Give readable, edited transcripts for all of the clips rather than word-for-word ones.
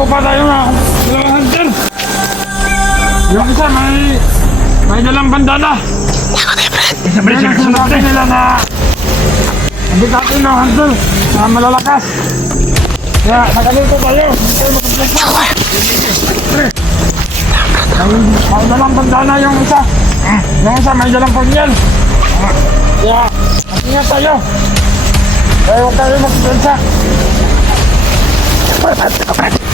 ko pa tayo na dalawang hunter. Yung isa may dalang bandana. Yan ang sinabi nila na natin ng hunter na malalakas. Kaya nakalito tayo. Hindi tayo makablagsa. May dalang bandana yung isa. Yung isa may dalang punyal. Kaya mag-ingat tayo. Kaya huwag tayo makablagsa.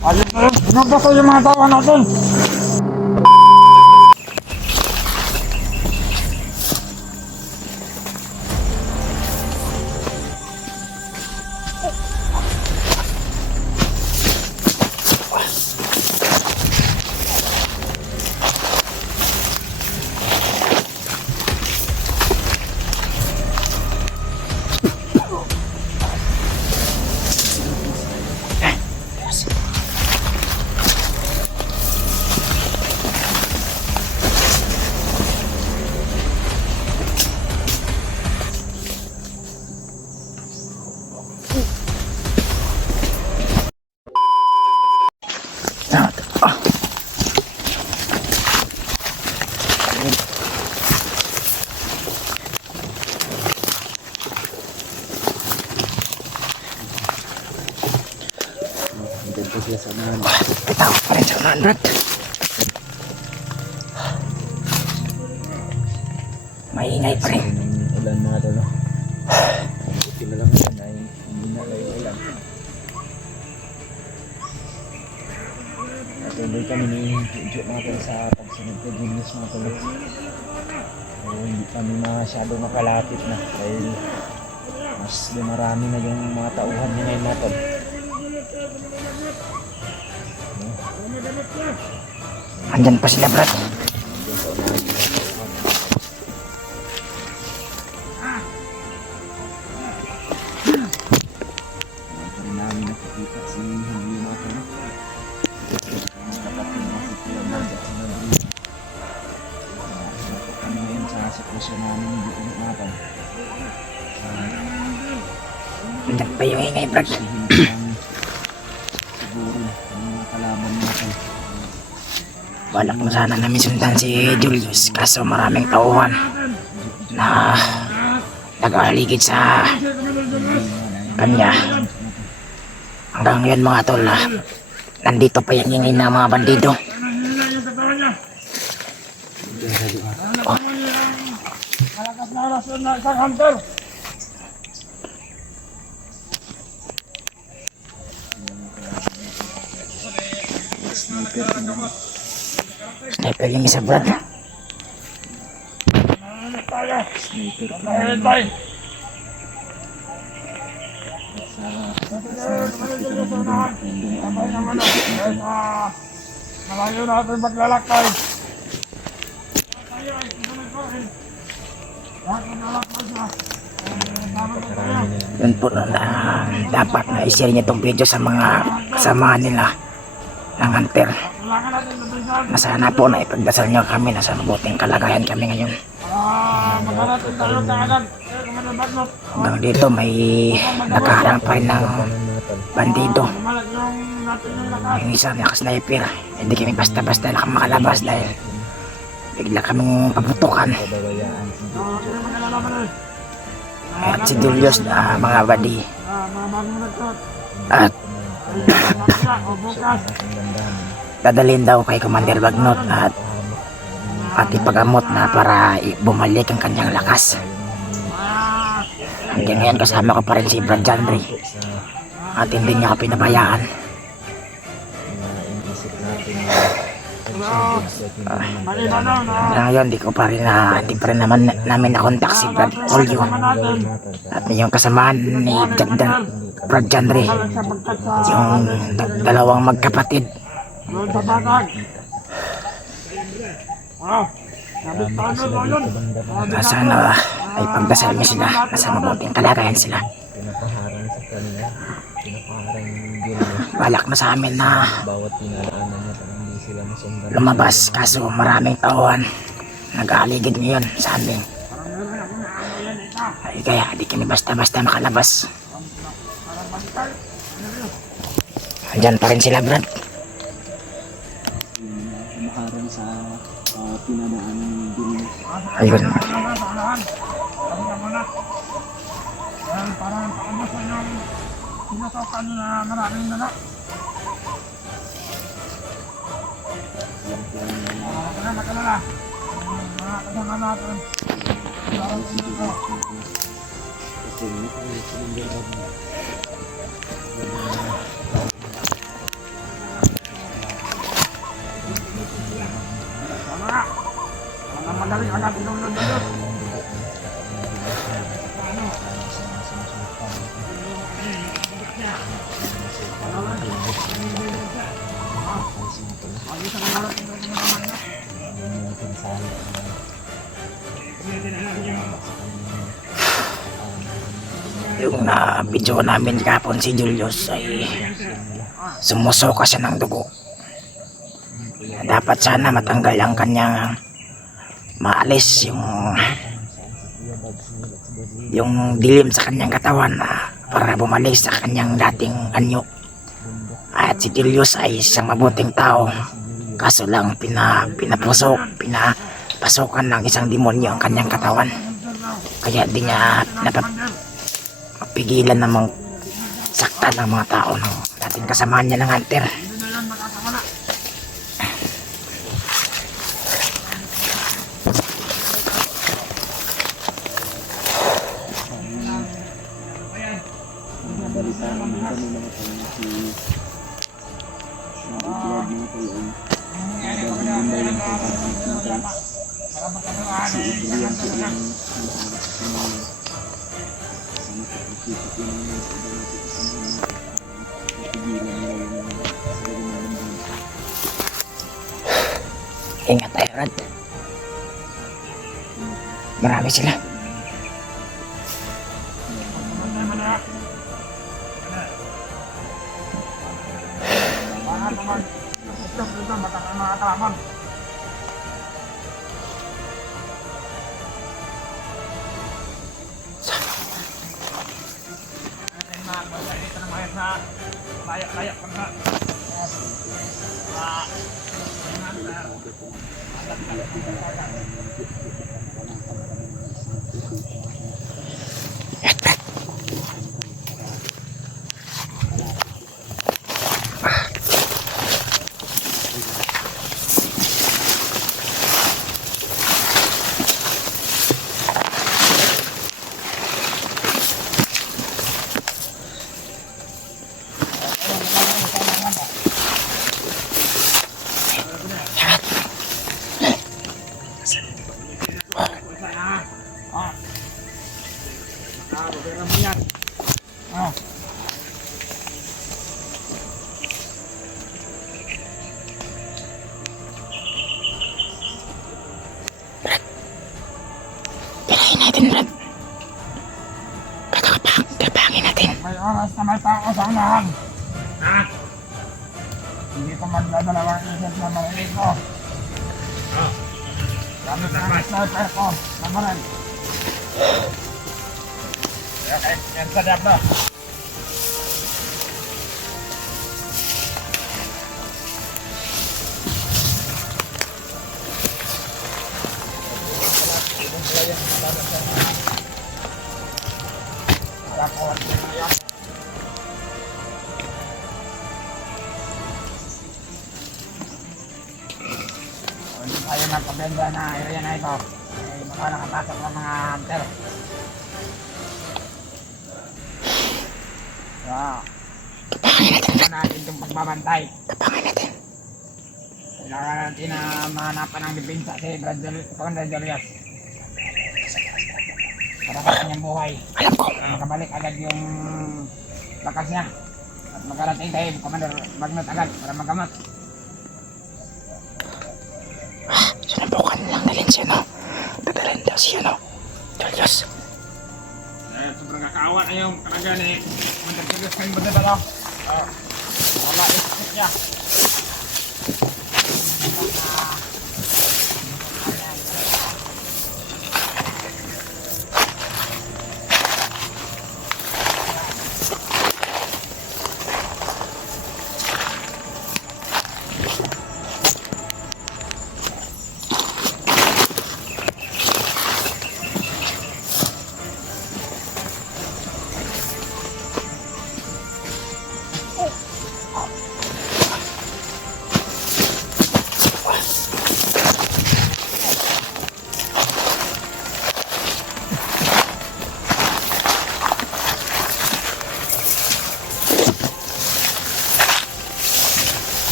Ayun na yun. Sinubos yung mga tawa natin. Bitaw pa rin sa unahan, Brad. Maingay pa rin. Ulan mga ito, no? Buti na lang yan ay hindi na kayo ulan. Natuloy kami ni Jojo mga ito sa pagsunod ko Ginis mga ito. Hindi kami masyado makalapit na dahil mas marami na yung mga tauhan niya ngayon mga ito. Andyan pa sila, Brad. Namin nakikita si Hindi mga ito. Kapatid na si Kuya Brad at si Nandri. Kami ngayon sa sitwasyon namin hindi ulit natin. Andyan pa yung ingay, Brad. Siguro ang mga kalaban natin. Balak na sana namin sundan si Julius, kaso maraming tauhan na nag-aaligid sa kanya. Hanggang ngayon mga tol, nandito pa yung ingay na mga bandido. Malakas na rason na isang hunter. Sniper yung isa, Brad. Malayo natin maglalakay. Yun po na dapat na i-share niya itong video sa mga kasamahan nila ng hunter. Na sana po na ipagdasal niyo kami na sa mabuting kalagayan kami ngayon. Hanggang dito may nakaharang pa rin ng bandido. Yung isa naka-sniper. Hindi kami basta-basta makalabas dahil bigla kaming paputukan. At si Julius na mga badi. At dadalhin daw kay Commander Bagnot at pati pagamot na para bumalik ang kanyang lakas. Hanggang ngayon kasama ko pa rin si Brad Jandre at hindi niya ako pinabayaan. Ngayon hindi pa rin naman namin nakontak si Brad Olio at yung kasamahan ni Brad Jandre, yung dalawang magkapatid. Sana ay pagdasal niyo sila, nasa mabuting kalagayan sila. Balak na sa amin na lumabas, kaso maraming tauhan nag-aaligid ngayon sa amin. Ay kaya di kami basta-basta makalabas. Andyan pa rin sila, Brad. Ayun. Parang paubos na yung sinutokan na maraming nala. Makalala. Mga kasama natin. Parang dito. Tama. Ang madali agad ilulod na doon. Yung na video namin kapon si Julius ay sumusoka siya ng dugo. Dapat sana matanggal ang kanyang maalis yung dilim sa kanyang katawan para bumalik sa kanyang dating anyo. At si Julius ay isang mabuting tao, kaso lang pinapasukan ng isang demonyo ang kanyang katawan, kaya di niya mapigilan namang saktan ng mga tao ng dating kasamaan niya ng hunter. Ingat tayo, Rod. Marami sila. Layak-layak bangsa. Pirahin natin, Rod. Kapangin natin. May oras na may tao sa unahan. Hindi ko magdadalawang isip na marinig ko. Gamit ang sniper ko. Nabaran. Okay, yan sa diablo. Hindi tayo nagpabenda na area na ito. Baka nakapasok ng mga hunter. Kapangin natin, Rod. Natin itong pagbabantay. Kapangin natin. Kailangan natin na mahanapan ng depensa si Commander Julius. Para sa kanyang buhay. Alam ko. Makabalik agad yung lakas niya. At magkarating tayo, Commander Magnot agad para magamot. Sinubukan lang nalin siya, no? Dadalhin daw siya, no? Julius. Sobrang kakaawa na yung kanaga ni Commander Julius kayong magdadalo. Wala isip niya.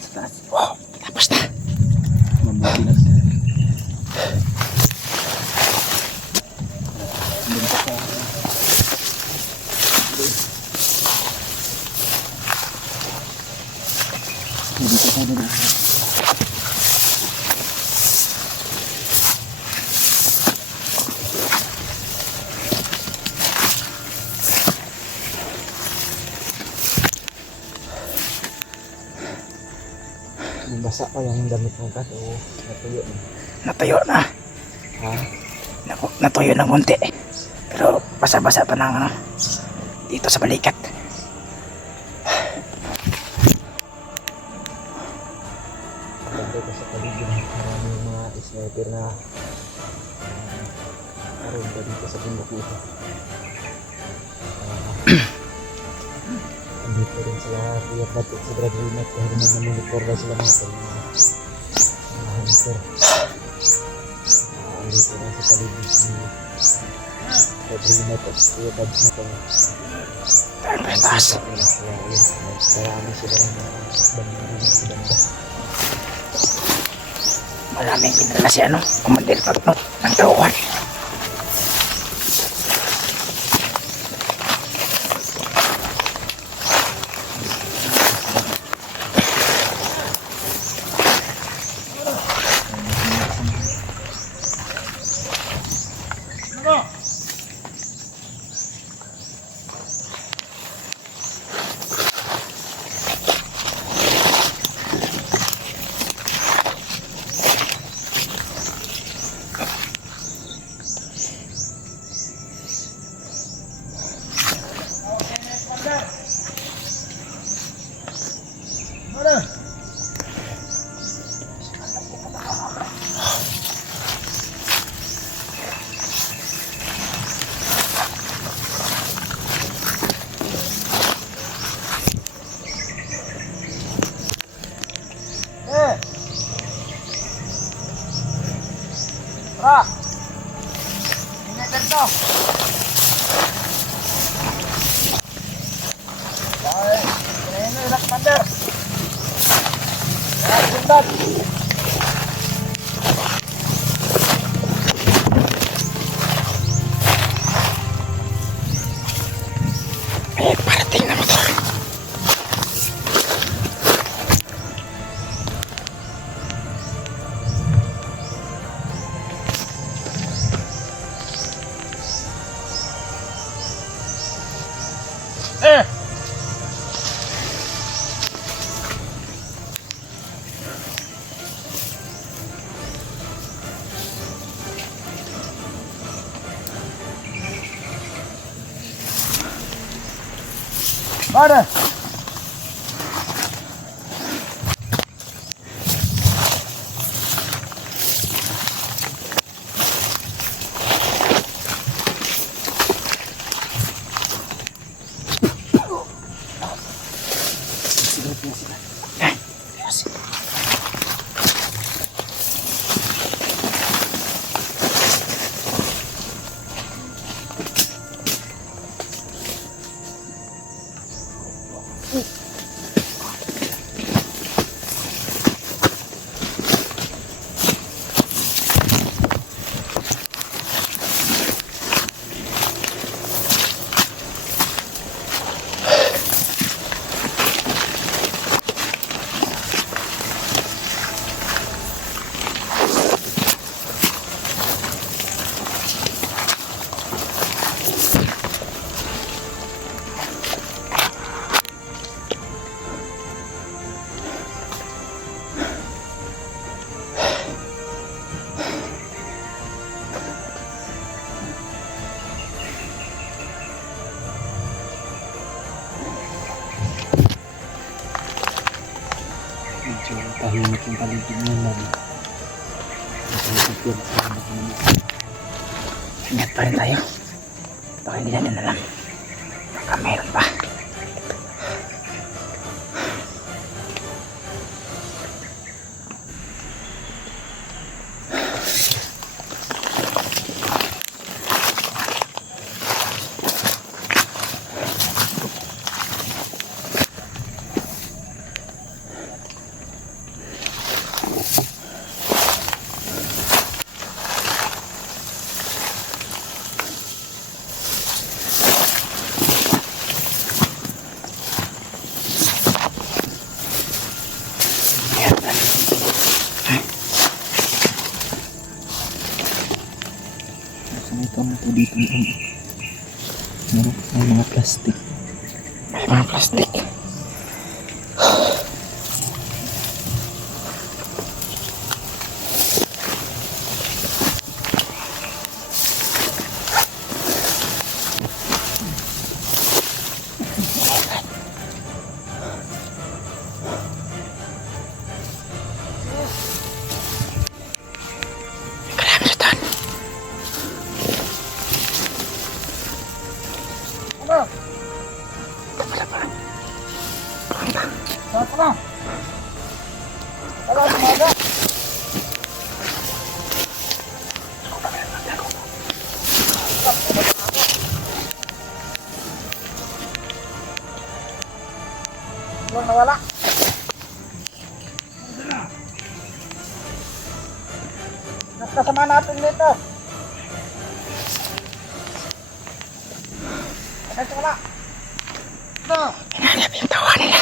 doon sa taas. Oh, tapos na. Mabuti na. Doon pa sa... Dito pa doon. Basa pa yung damit mo ka. Oo, natuyo na. Natuyo na. Ha? Natuyo ng konti. Pero basa-basa pa ng ano, dito sa balikat. Bantay ko sa paligid. Maraming mga sniper na aron ba dito sa bundok dito. Andito rin sila Kuya Pat at si Brad Reynat dahil may namonitor ba sila mga hunter. Andito rin sa paligid si Brad Reynat at si Kuya Pat na Pero taas. Marami sila ng mga bandang sa banda. Maraming pinala si ano, Commander Pagnot ng tauhan. Tara! Ingay dito! Dahil, kinayin na yung Commander! Kaya, sundan! Eh, parating na motor. Eh! Mana? Medyo tahimik yung paligid nila. Ingat pa rin tayo. Baka hindi natin alam. Baka meron pa. Sa may kampo dito meron. May mga plastic. May mga plastic. Grabe sa tan. Nawala. Nakasama natin dito. Ito wala. Ito. Hinanap yung tawa nila.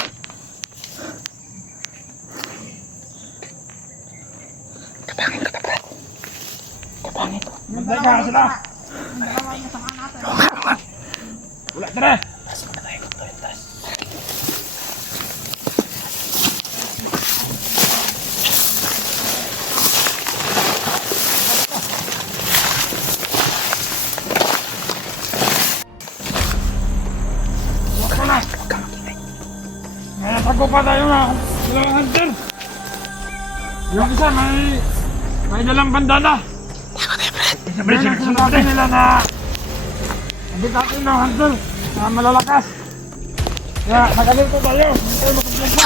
Kapangin ko, Brad. Kapangin ko. Magdala ka sila. Wala, tara. Pasok na tayo. Taas. Huwag kang makingay. Natago pa tayo nga. Dalawang hunter. Yung isa may dalang bandana. Tako tayo, Brad. Sabi nila na nabitatin ng hunter na malalakas. Kaya nagalito tayo. Hindi tayo makablasa.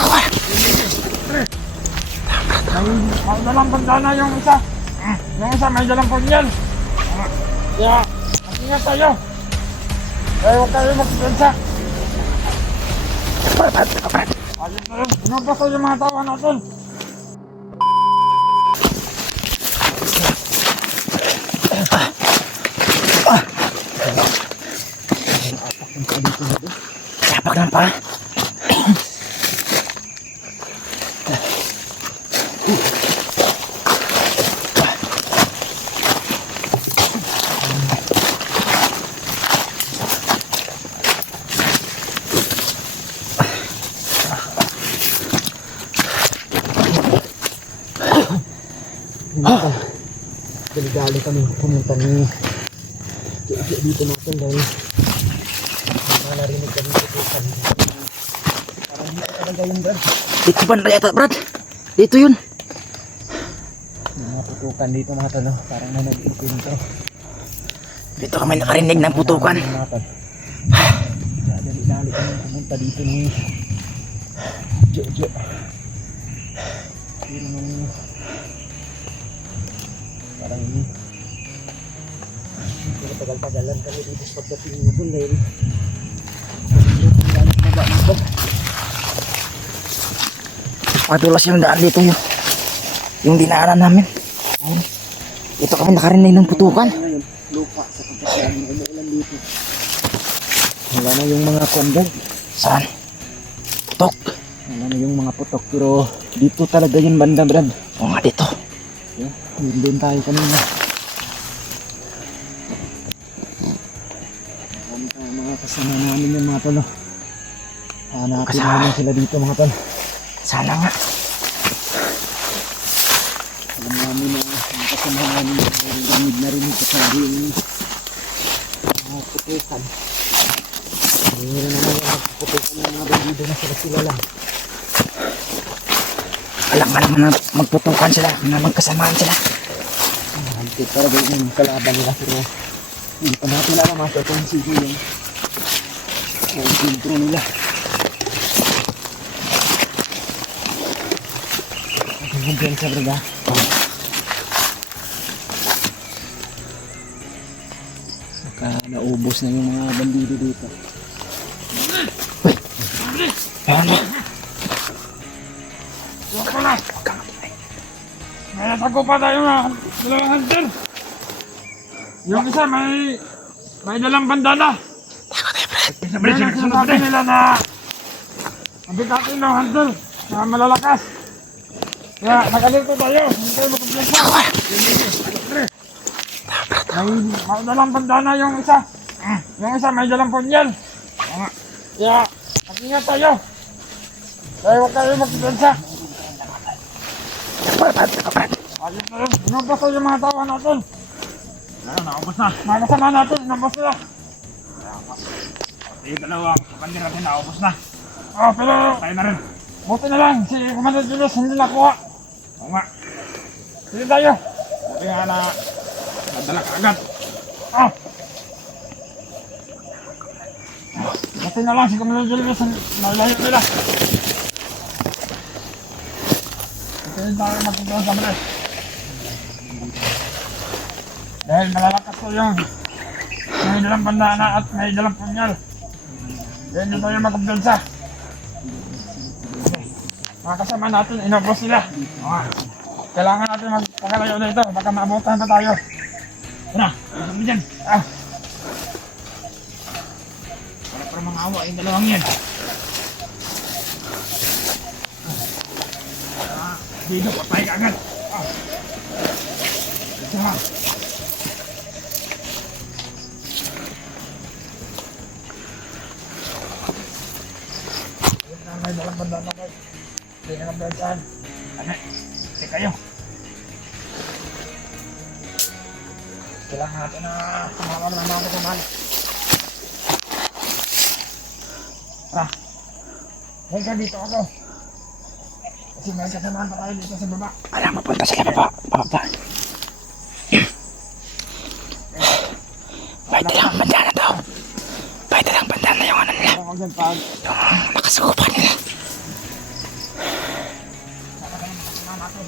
May dalang bandana yung isa. Yung isa may dalang punyal. Kaya mag-ingat tayo. Kaya huwag tayo makablasa. Brad, tako, Brad. Ayun tayo. Inabas tayo yung mga tawa natin. Tapak lang pa. Dali-dali kami pumunta ni dito natin dahil narinig kami tutukan. Parang dito talaga yun, Brad. Dito ba na yata, Brad? Dito yun. Mga putukan dito mga talo. Parang may nag-ikwento. Dito kami nakarinig ng putukan. Dali-dali kami pumunta dito ni Jojo. Pero nung parang hindi tagal-tagalan kami dito sa pagdating natin dahil naba natin. Madulas yung daan dito yun. Yung dinaanan namin. Ayun. Dito kami nakarinig ng putukan. Ngayon, lupa sa pagkakasama ng umuulan dito. Wala na yung mga kondog. Saan? Putok. Wala na yung mga putok pero dito talaga yung banda, Brad. O nga dito. Yeah, yun din tayo kanina. Kami tayo mga kasama namin yung mga talo. Hanapin Kasama. namin sila dito mga talo. Sana nga. Alam namin na mga kasama namin yung gamid na rin ito sa yung mga putukan. Mayroon naman yung magputukan ng mga bandido na sila lang. Alam ka naman na magputukan sila. Na magkasamaan sila. Hantik talaga yung kalaban nila pero hindi pa natin alam kung sino yung intro nila. Hanggang sa brada. Baka naubos na yung mga bandido dito. Ayun mo. Huwag ka na. Natago pa tayo nga. Dalawang hunter. Yung isa may dalang bandana. Tako tayo, Brad. Sabi nila na nabitatin ng hunter na malalakas. Kaya nagalito tayo. Hindi tayo makablasa. Tako, Brad. May dalang bandana yung isa. Yung isa may dalang punyal. Kaya, mag-ingat tayo. Kaya huwag kayo magpipensa. Ayos na yun. Inubos na yung mga tawa natin. Naubos na. Mga kasama natin, inubos na. Yung dalawang bandir natin naubos na. Pero Tayo na rin. buti na lang. Si Commander Julius hindi nakuha. Oo nga. Sige tayo. Buti nga na nadala ka agad. Buti na lang si Commander Julius nalayo nila. Hindi tayo magpupunta sa mga. Dahil malalakas ko yung may dalang bandana at may dalang punyal. Dahil hindi tayo magkumpiyansa. Mga kasama natin, inubos sila. Kailangan natin magpakalayo dito, baka maabutan pa tayo. Una, isang mo dyan. Wala pa mga awa yung dalawang yan. Dito, patay ka agad. Ito ha. May dalang bandana ko. Hindi ka nabensaan. Ano? Hindi kayo. Kailangan natin na sumama na naman sa mahal. Huwag ka dito ako. Kasi may kasamahan pa tayo dito sa baba. Alam, mapunta sila pababa. May dalang bandana daw. May dalang bandana yung ano nila. Huwag dyan pag Yung nakasupa nila. sana ka naman kasama natin.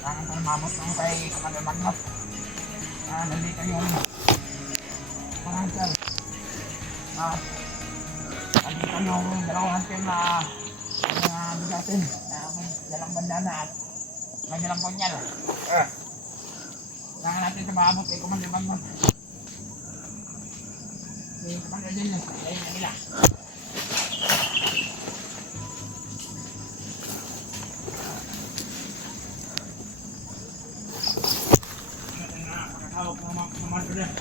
Kailangan tayo mamot ng kay Commander Magnot. Nandito yung mga hansel. Nandito yung dalawang hansel na bigatin na may dalang bandana at may dalang punyal. Kailangan natin ito maabot kay Commander Magnot. Si Commander Julius, ayun na nila. Hawak ng mga marker yan.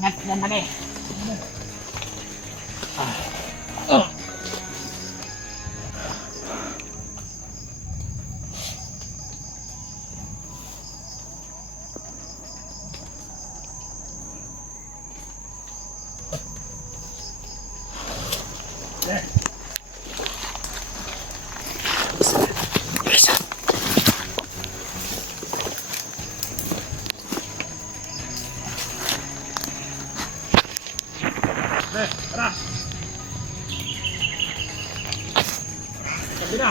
Ngat yan mali. Isa. Tara! Sabi na!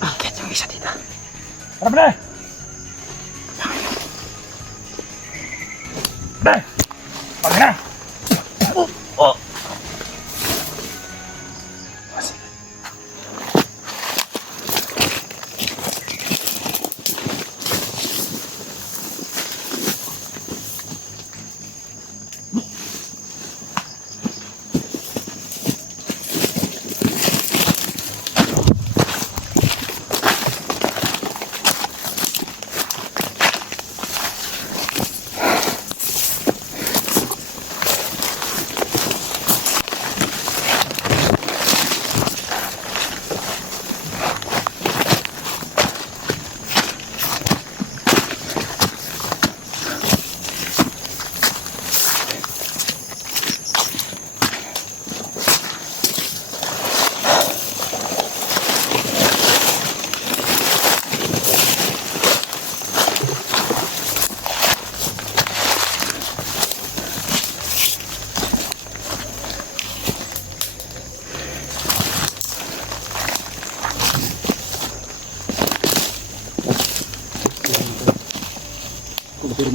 Bakit yung isa dito? Tara pre! Pre! Pag na!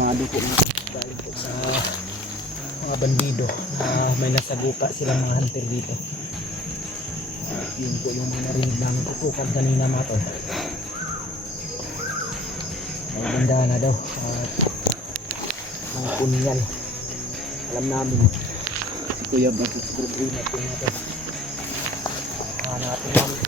impormado po na galing po sa mga bandido na may nasagupa silang mga hunter dito. Yun po yung mga narinig namin tutukan kanina mga tol. May ganda na daw at mga punyan. Alam namin si Kuya Batis Grupo natin natin. Hanapin namin.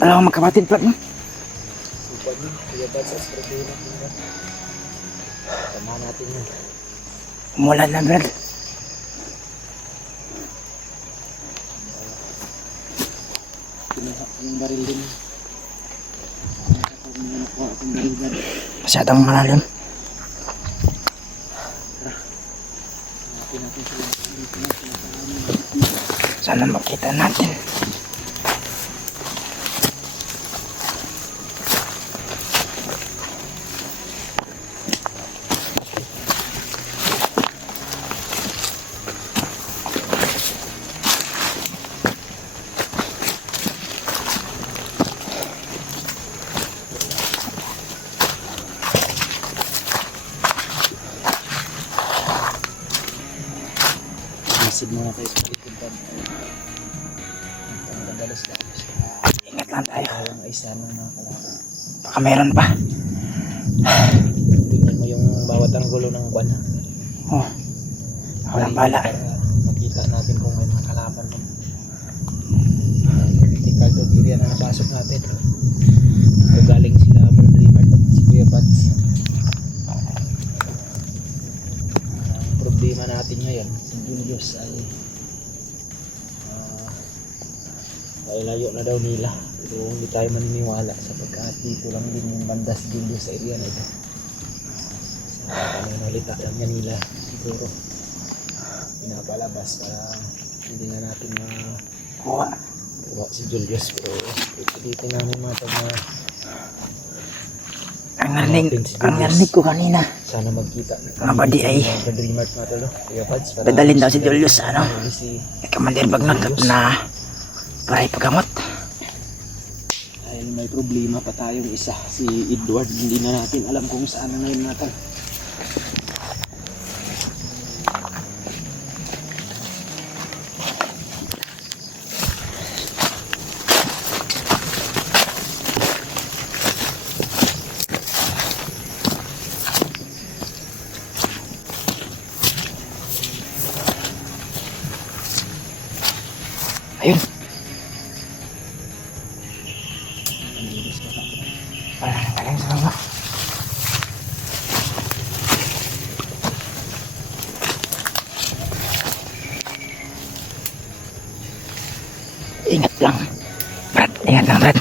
Parang magkapatid plat no? Supan yun, Kuya Batis Grupo natin. Tama natin yun. Umulan na Brad. Kinuha ko yung baril din. Nakuha akong baril din. Masyadong malalim. Hanapin natin sila. Sana makita natin. Masid mga tayo sa likod pa. Ang kadalos-dalos. Ingat lang tayo. Ayaw isa ng mga kalaban. Baka meron pa. Tingnan mo yung bawat anggulo ng kwan. Oh. Walang bala. Para makita natin kung may mga kalaban. Critical dog area na napasok natin. Kung galing sila Bro Dreamer at si Kuya Bats. Ang problema natin ngayon, si Julius ay layo na daw nila. Pero hindi tayo maniniwala sapagkat dito lang din yung bandas Julius sa area na ito. Sa panunalita lang yan nila siguro pinapalabas para hindi na natin Kuha. makuha si Julius. Pero dito namin mga tag na Ang narinig ko kanina. sana magkita Mga badi ay Bro Dreamer mga talo. Kuya Pads, para dadalhin daw si Julius sa ano. mahuli si Commander Bagnot na para ipagamot. dahil may problema pa tayong isa, si Edward. Hindi na natin alam kung saan na ngayon natin. Ayun. Galing sa baba. Ingat lang. Brad, ingat lang Brad.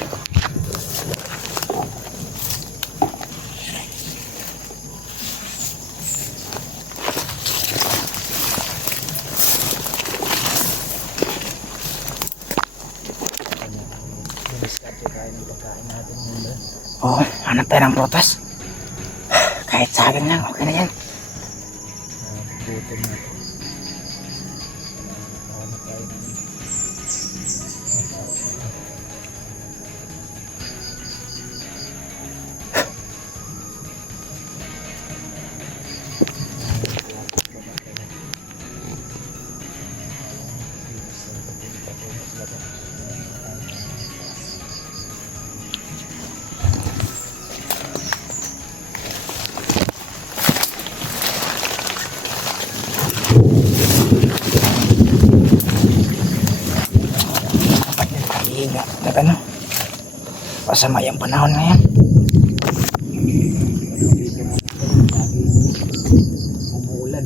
Diniscarte tayo ng pagkain natin ngayon. Oo, hanap tayo ng protas. Kahit sa akin lang, okay na yan. Gutom na ito. Hanap tayo ng Higa, ano? Pasama yung panahon ngayon. umuulan.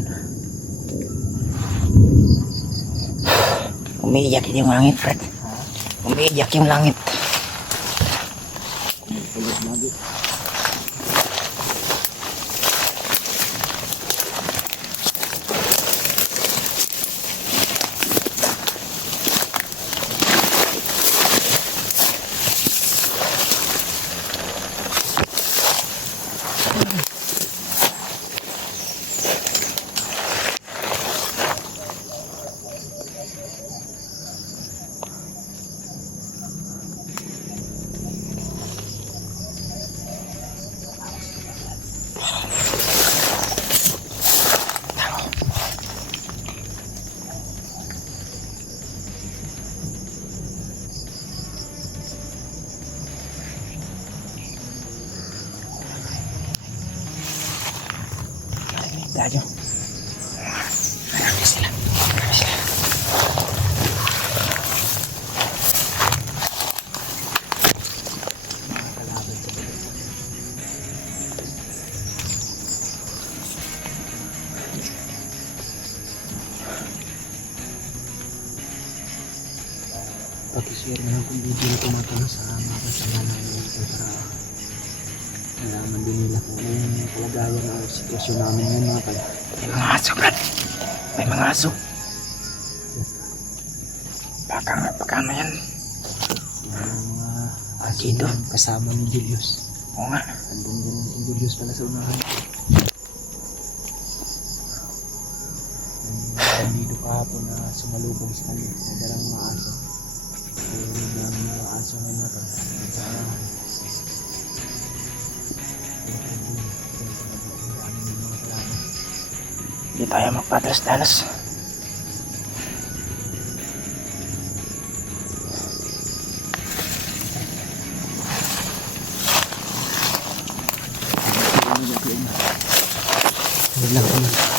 Umiiyak yung langit, Brad. Umiiyak yung langit. Ulit lagi. Tayo. Marami sila. Marami sila. Pakishare na lang kung video na tumatama sa mga kasama namin para malaman din nila kung ano yung kalagayan o sitwasyon namin ngayon mga kal. May mga aso, Brad. May mga aso. Baka ano yan? Yung mga aso Dito. na kasama ni Julius. Oo nga. Andun din si Julius pala sa unahan. Yung bandido kahapon na sumalubong sa kanya. May dalang mga aso. Yung mga aso ngayon na kal. Sa unahan. Hindi tayo magpadalas-dalas. Wait lang kami.